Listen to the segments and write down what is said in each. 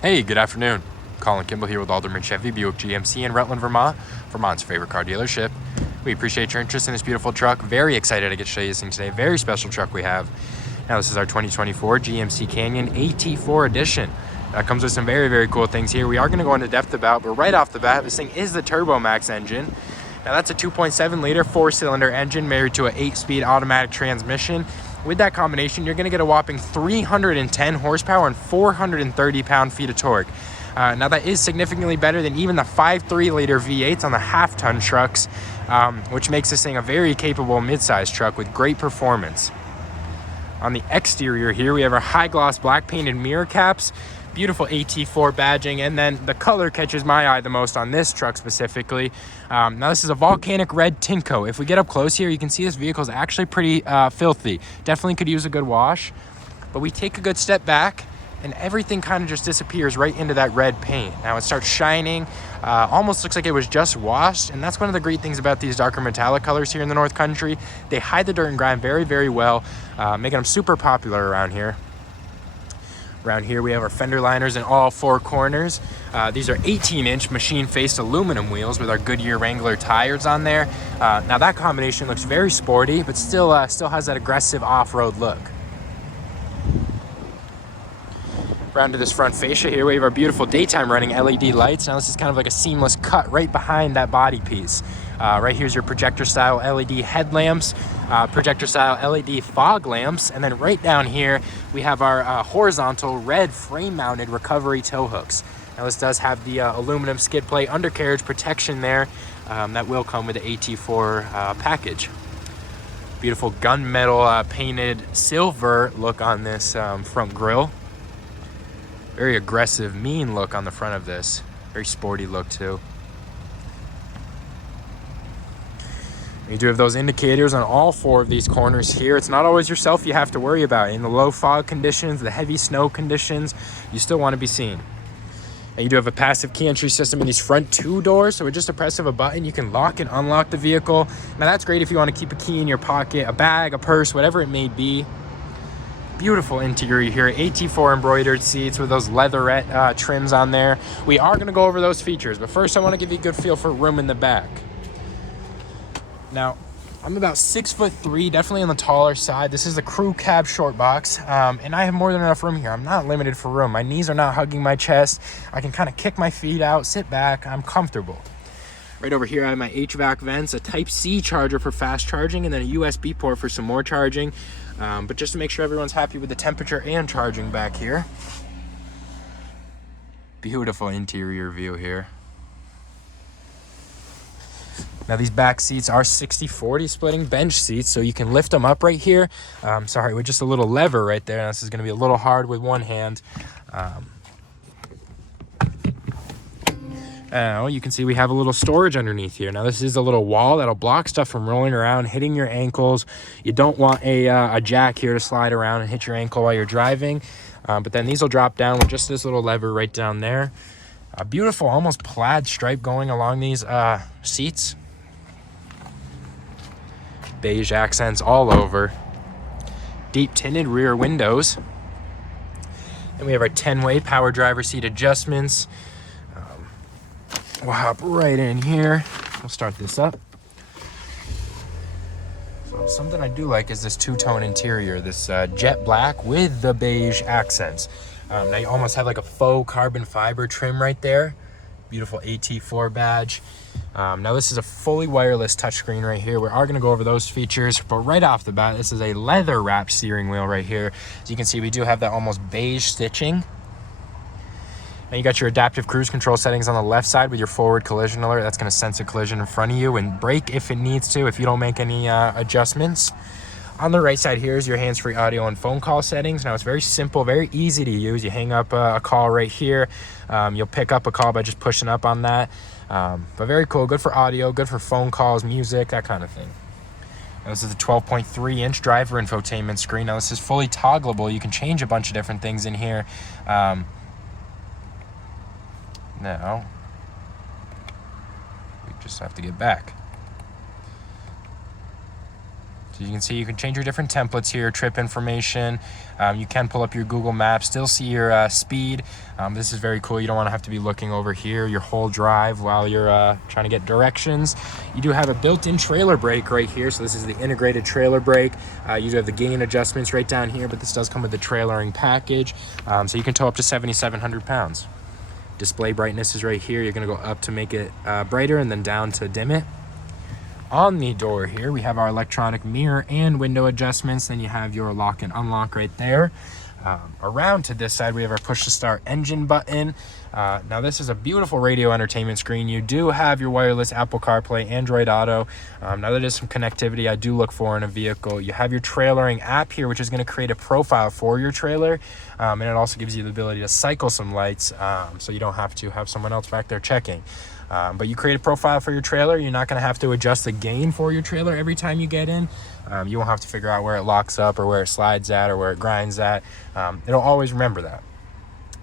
Hey, good afternoon. Colin Kimball here with Alderman Chevy, Buick GMC in Rutland, Vermont, Vermont's favorite car dealership. We appreciate your interest in this beautiful truck. Very excited to get to show you this thing today. Very special truck we have. Now, this is our 2024 GMC Canyon AT4 edition. Comes with some very, very cool things here. We are going to go into depth about, but right off the bat, this thing is the Turbomax engine. Now, that's a 2.7 liter four-cylinder engine married to an 8-speed automatic transmission. With that combination, you're going to get a whopping 310 horsepower and 430 pound-feet of torque. Now, that is significantly better than even the 5.3 liter V8s on the half-ton trucks, which makes this thing a very capable mid-size truck with great performance. On the exterior here, we have our high-gloss black painted mirror caps, beautiful AT4 badging, and then the color catches my eye the most on this truck specifically. Now, this is a volcanic red tint coat. If we get up close here, you can see this vehicle is actually pretty filthy. Definitely could use a good wash, but we take a good step back and everything kind of just disappears right into that red paint. Now it starts shining, almost looks like it was just washed, and that's one of the great things about these darker metallic colors here in the North Country. They hide the dirt and grime very, very well, making them super popular around here. Around here we have our fender liners in all four corners. These are 18-inch machine-faced aluminum wheels with our Goodyear Wrangler tires on there. Now that combination looks very sporty, but still has that aggressive off-road look. Around to this front fascia here, we have our beautiful daytime running LED lights. Now this is kind of like a seamless cut right behind that body piece. Right here's your projector style LED headlamps, projector style LED fog lamps, and then right down here we have our horizontal red frame mounted recovery tow hooks. Now this does have the aluminum skid plate undercarriage protection there. That will come with the AT4 package. Beautiful gunmetal painted silver look on this front grille. Very aggressive, mean look on the front of this. Very sporty look too. You do have those indicators on all four of these corners here. It's not always yourself you have to worry about. In the low fog conditions, the heavy snow conditions, you still want to be seen. And you do have a passive key entry system in these front two doors, so with just a press of a button, you can lock and unlock the vehicle. Now that's great if you want to keep a key in your pocket, a bag, a purse, whatever it may be. Beautiful interior here, AT4 embroidered seats with those leatherette trims on there. We are going to go over those features, but first I want to give you a good feel for room in the back. Now, I'm about 6'3", definitely on the taller side. This is the crew cab short box, and I have more than enough room here. I'm not limited for room. My knees are not hugging my chest. I can kind of kick my feet out, sit back. I'm comfortable. Right over here, I have my HVAC vents, a Type-C charger for fast charging, and then a USB port for some more charging. But just to make sure everyone's happy with the temperature and charging back here. Beautiful interior view here. Now these back seats are 60/40 splitting bench seats, so you can lift them up right here. Sorry, with just a little lever right there. This is going to be a little hard with one hand. Now you can see we have a little storage underneath here. Now this is a little wall that'll block stuff from rolling around, hitting your ankles. You don't want a jack here to slide around and hit your ankle while you're driving. But then these will drop down with just this little lever right down there. A beautiful, almost plaid stripe going along these seats. Beige accents all over. Deep tinted rear windows. And we have our 10-way power driver seat adjustments. We'll hop right in here. We'll start this up. So something I do like is this two-tone interior, this jet black with the beige accents. Now you almost have like a faux carbon fiber trim right there. Beautiful AT4 badge. Now this is a fully wireless touchscreen right here. We are going to go over those features, but right off the bat, this is a leather wrapped steering wheel right here. As you can see, we do have that almost beige stitching. Now you got your adaptive cruise control settings on the left side with your forward collision alert. That's going to sense a collision in front of you and brake if it needs to, if you don't make any adjustments. On the right side here is your hands-free audio and phone call settings. Now it's very simple, very easy to use. You hang up a call right here. You'll pick up a call by just pushing up on that. But very cool, good for audio, good for phone calls, music, that kind of thing. Now this is the 12.3-inch driver infotainment screen. Now this is fully toggleable. You can change a bunch of different things in here. Now, we just have to get back. So you can see you can change your different templates here, trip information. You can pull up your Google Maps, still see your speed. This is very cool. You don't want to have to be looking over here your whole drive while you're trying to get directions. You do have a built-in trailer brake right here. So this is the integrated trailer brake. You do have the gain adjustments right down here, but this does come with the trailering package. So you can tow up to 7,700 pounds. Display brightness is right here. You're going to go up to make it brighter and then down to dim it. On the door here, we have our electronic mirror and window adjustments. Then you have your lock and unlock right there. Around to this side, we have our push to start engine button. Now this is a beautiful radio entertainment screen. You do have your wireless Apple CarPlay, Android Auto. Now that is some connectivity I do look for in a vehicle. You have your trailering app here, which is going to create a profile for your trailer. And it also gives you the ability to cycle some lights, so you don't have to have someone else back there checking. But you create a profile for your trailer. You're not going to have to adjust the gain for your trailer every time you get in. You won't have to figure out where it locks up or where it slides at or where it grinds at. It'll always remember that.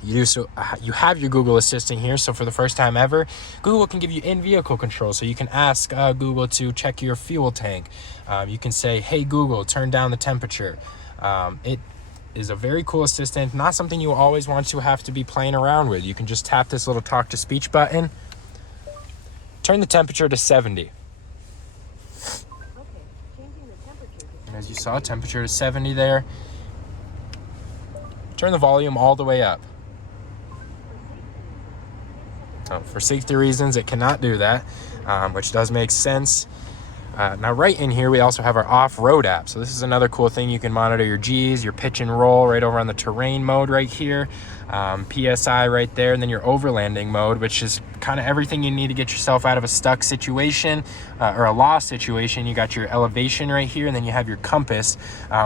You have your Google Assistant here. So for the first time ever, Google can give you in-vehicle control. So you can ask Google to check your fuel tank. You can say, hey, Google, turn down the temperature. It is a very cool assistant. Not something you always want to have to be playing around with. You can just tap this little talk to speech button. Turn the temperature to 70. Okay, changing the temperature. And as you saw, temperature to 70 there. Turn the volume all the way up. For safety reasons, it cannot do that, which does make sense. Now right in here, we also have our off-road app. So this is another cool thing. You can monitor your G's, your pitch and roll right over on the terrain mode right here. PSI right there, and then your overlanding mode, which is kind of everything you need to get yourself out of a stuck situation or a lost situation. You got your elevation right here, and then you have your compass,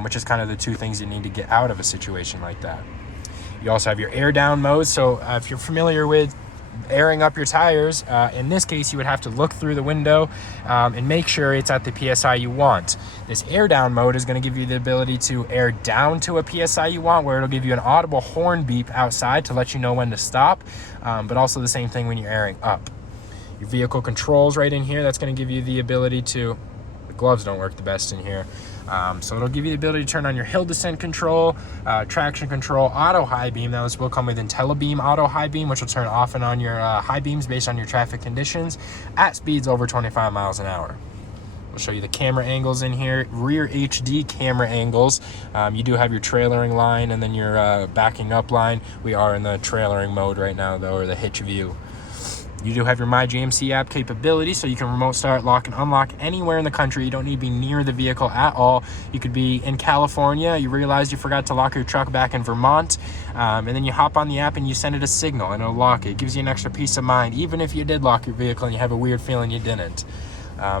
which is kind of the two things you need to get out of a situation like that. You also have your air down mode. So if you're familiar with airing up your tires, in this case you would have to look through the window and make sure it's at the PSI you want. This air down mode is going to give you the ability to air down to a PSI you want, where it'll give you an audible horn beep outside to let you know when to stop, but also the same thing when you're airing up. Your vehicle controls right in here, that's going to give you the ability to, the gloves don't work the best in here, so it'll give you the ability to turn on your hill descent control, traction control, auto high beam. That will come with IntelliBeam auto high beam, which will turn off and on your high beams based on your traffic conditions at speeds over 25 miles an hour. I'll show you the camera angles in here, rear HD camera angles. You do have your trailering line and then your backing up line. We are in the trailering mode right now though, or the hitch view. You do have your My GMC app capability, so you can remote start, lock, and unlock anywhere in the country. You don't need to be near the vehicle at all. You could be in California, you realize you forgot to lock your truck back in Vermont, and then you hop on the app and you send it a signal and it'll lock it. It gives you an extra peace of mind, even if you did lock your vehicle and you have a weird feeling you didn't.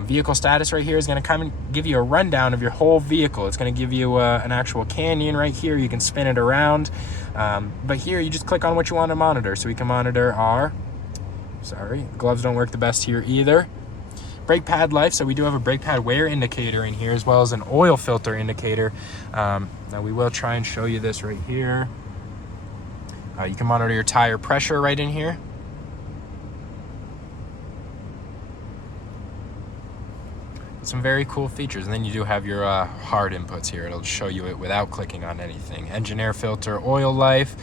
Vehicle status right here is going to come and give you a rundown of your whole vehicle. It's going to give you an actual canyon right here. You can spin it around, but here you just click on what you want to monitor. So we can monitor our... Sorry, gloves don't work the best here either. Brake pad life, so we do have a brake pad wear indicator in here as well as an oil filter indicator. Now we will try and show you this right here. You can monitor your tire pressure right in here. Some very cool features, and then you do have your hard inputs here. It'll show you it without clicking on anything. Engine air filter, oil life,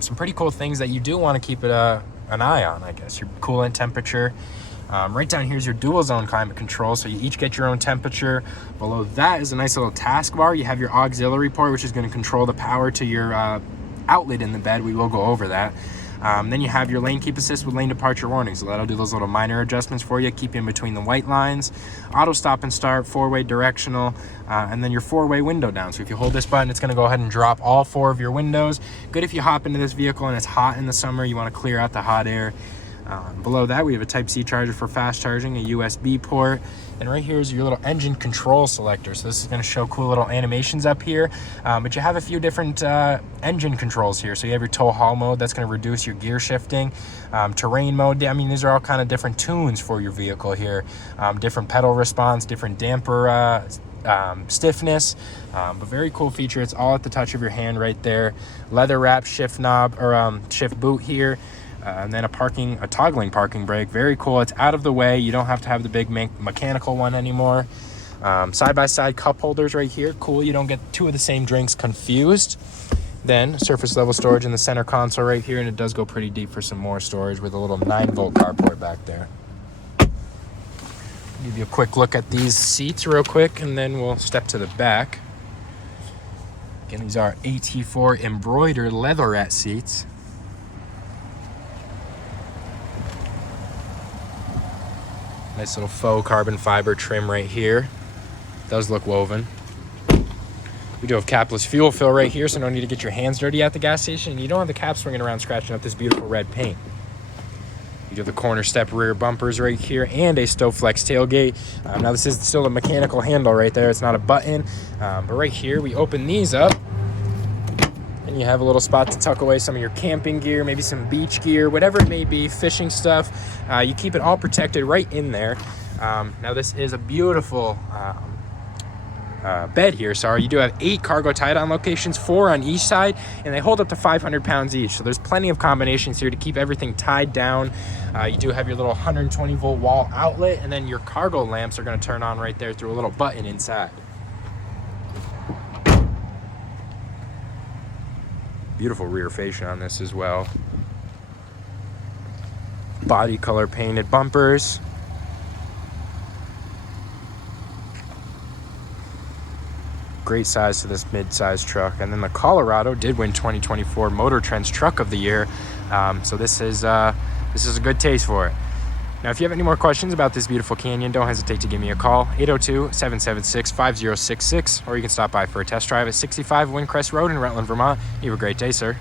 some pretty cool things that you do want to keep it an eye on, I guess. Your coolant temperature. Right down here is your dual zone climate control, so you each get your own temperature. Below that is a nice little taskbar. You have your auxiliary port, which is going to control the power to your outlet in the bed. We will go over that. Then you have your lane keep assist with lane departure warning, so that'll do those little minor adjustments for you, keep you in between the white lines. Auto stop and start, four-way directional, and then your four-way window down. So if you hold this button, it's going to go ahead and drop all four of your windows. Good if you hop into this vehicle and it's hot in the summer, you want to clear out the hot air. Below that, we have a Type-C charger for fast charging, a USB port, and right here is your little engine control selector. So this is going to show cool little animations up here, but you have a few different engine controls here. So you have your tow haul mode, that's going to reduce your gear shifting, terrain mode. I mean, these are all kind of different tunes for your vehicle here, different pedal response, different damper stiffness, but very cool feature. It's all at the touch of your hand right there. Leather wrap shift knob or shift boot here. And then a toggling parking brake. Very cool. It's out of the way. You don't have to have the big mechanical one anymore. Side-by-side cup holders right here. Cool, you don't get two of the same drinks confused. Then surface level storage in the center console right here, and it does go pretty deep for some more storage with a little 9-volt carport back there. Give you a quick look at these seats real quick, and then we'll step to the back. Again, these are AT4 embroidered leatherette seats. Nice little faux carbon fiber trim right here. Does look woven. We do have capless fuel fill right here, so no need to get your hands dirty at the gas station. You don't have the cap swinging around scratching up this beautiful red paint. You do have the corner step rear bumpers right here and a Stowflex tailgate. Now this is still a mechanical handle right there. It's not a button. But right here, we open these up and you have a little spot to tuck away some of your camping gear, maybe some beach gear, whatever it may be, fishing stuff. You keep it all protected right in there. Now this is a beautiful bed here. Sorry, you do have 8 cargo tie-down locations, 4 on each side, and they hold up to 500 pounds each. So there's plenty of combinations here to keep everything tied down. You do have your little 120 volt wall outlet, and then your cargo lamps are going to turn on right there through a little button inside. Beautiful rear fascia on this as well. Body color painted bumpers. Great size to this mid-size truck. And then the Colorado did win 2024 Motor Trend's Truck of the Year. So this is a good taste for it. Now, if you have any more questions about this beautiful Canyon, don't hesitate to give me a call, 802-776-5066, or you can stop by for a test drive at 65 Windcrest Road in Rutland, Vermont. You have a great day, sir.